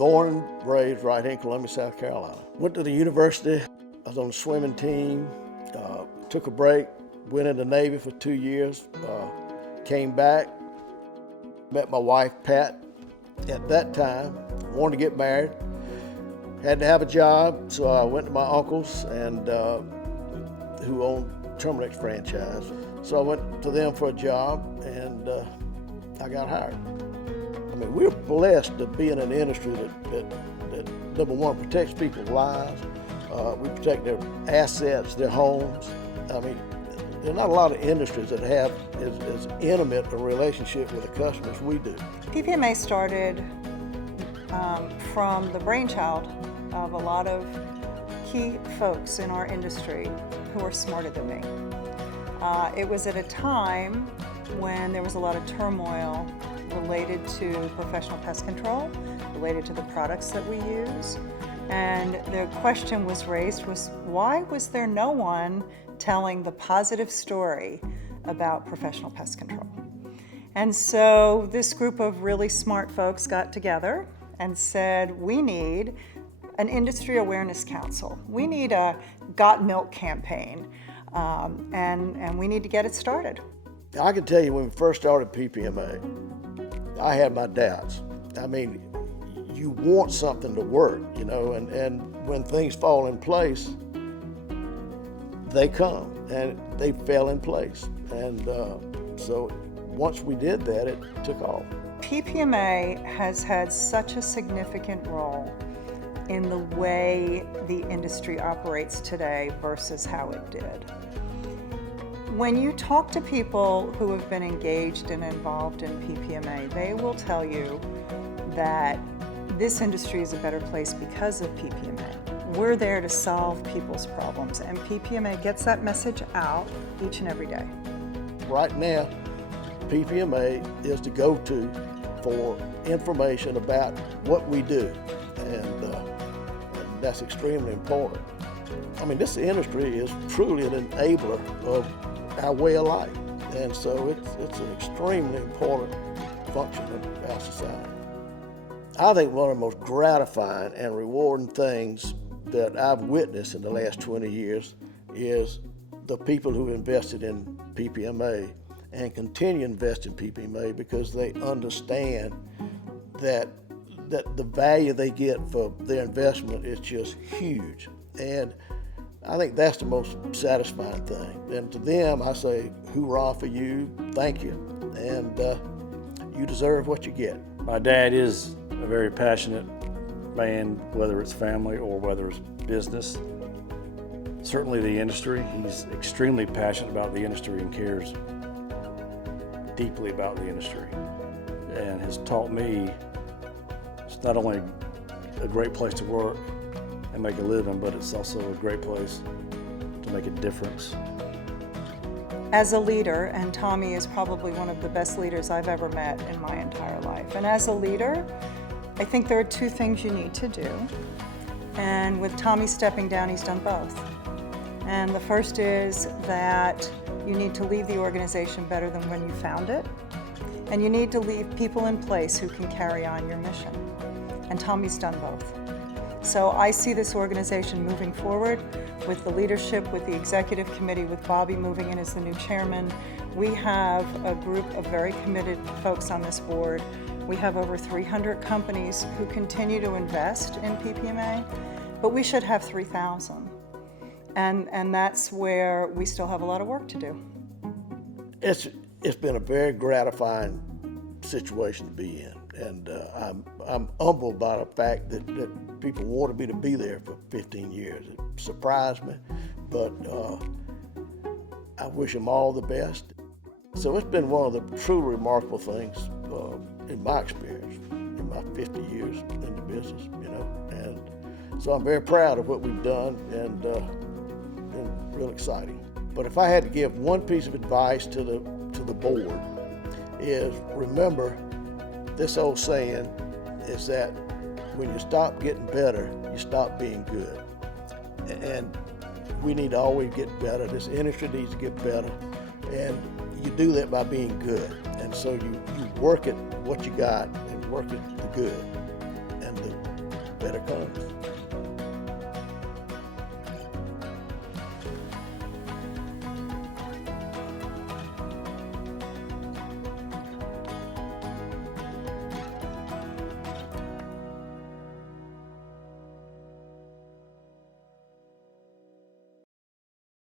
born and raised right here in Columbia, South Carolina. Went to the university. I was on the swimming team. Took a break. Went in the Navy for 2 years. Came back. Met my wife, Pat. At that time, wanted to get married. Had to have a job, so I went to my uncles and who owned Terminix franchise. So I went to them for a job, and I got hired. I mean, we're blessed to be in an industry that number one, protects people's lives. We protect their assets, their homes. I mean, there's not a lot of industries that have as intimate a relationship with the customers we do. PPMA started from the brainchild of a lot of key folks in our industry who are smarter than me. It was at a time when there was a lot of turmoil related to professional pest control, related to the products that we use. And the question was raised was, why was there no one telling the positive story about professional pest control? And so this group of really smart folks got together and said, we need an industry awareness council. We need a Got Milk campaign, and we need to get it started. I can tell you when we first started PPMA, I had my doubts. I mean, you want something to work, you know, and when things fall in place, they come, and they fell in place. And so once we did that, it took off. PPMA has had such a significant role in the way the industry operates today versus how it did. When you talk to people who have been engaged and involved in PPMA, they will tell you that this industry is a better place because of PPMA. We're there to solve people's problems, and PPMA gets that message out each and every day. Right now, PPMA is the go-to for information about what we do, and that's extremely important. I mean, this industry is truly an enabler of our way of life, and so it's an extremely important function of our society. I think one of the most gratifying and rewarding things that I've witnessed in the last 20 years is the people who invested in PPMA and continue to invest in PPMA because they understand that the value they get for their investment is just huge. And I think that's the most satisfying thing. And to them, I say, hoorah for you, thank you, and you deserve what you get. My dad is a very passionate man, whether it's family or whether it's business. Certainly the industry, he's extremely passionate about the industry and cares deeply about the industry, and has taught me it's not only a great place to work and make a living, but it's also a great place to make a difference. As a leader, and Tommy is probably one of the best leaders I've ever met in my entire life, and as a leader, I think there are two things you need to do, and with Tommy stepping down, he's done both. And the first is that you need to leave the organization better than when you found it, and you need to leave people in place who can carry on your mission. And Tommy's done both. So I see this organization moving forward with the leadership, with the executive committee, with Bobby moving in as the new chairman. We have a group of very committed folks on this board. We have over 300 companies who continue to invest in PPMA, but we should have 3,000. And that's where we still have a lot of work to do. It's been a very gratifying situation to be in, and I'm humbled by the fact that people wanted me to be there for 15 years. It surprised me, but I wish them all the best. So it's been one of the truly remarkable things in my experience, in my 50 years in the business, you know. And so I'm very proud of what we've done, and real exciting. But if I had to give one piece of advice to the board, is remember this old saying is that when you stop getting better, you stop being good. And we need to always get better. This industry needs to get better. And you do that by being good. And so you work at what you got and work at the good. And better comes.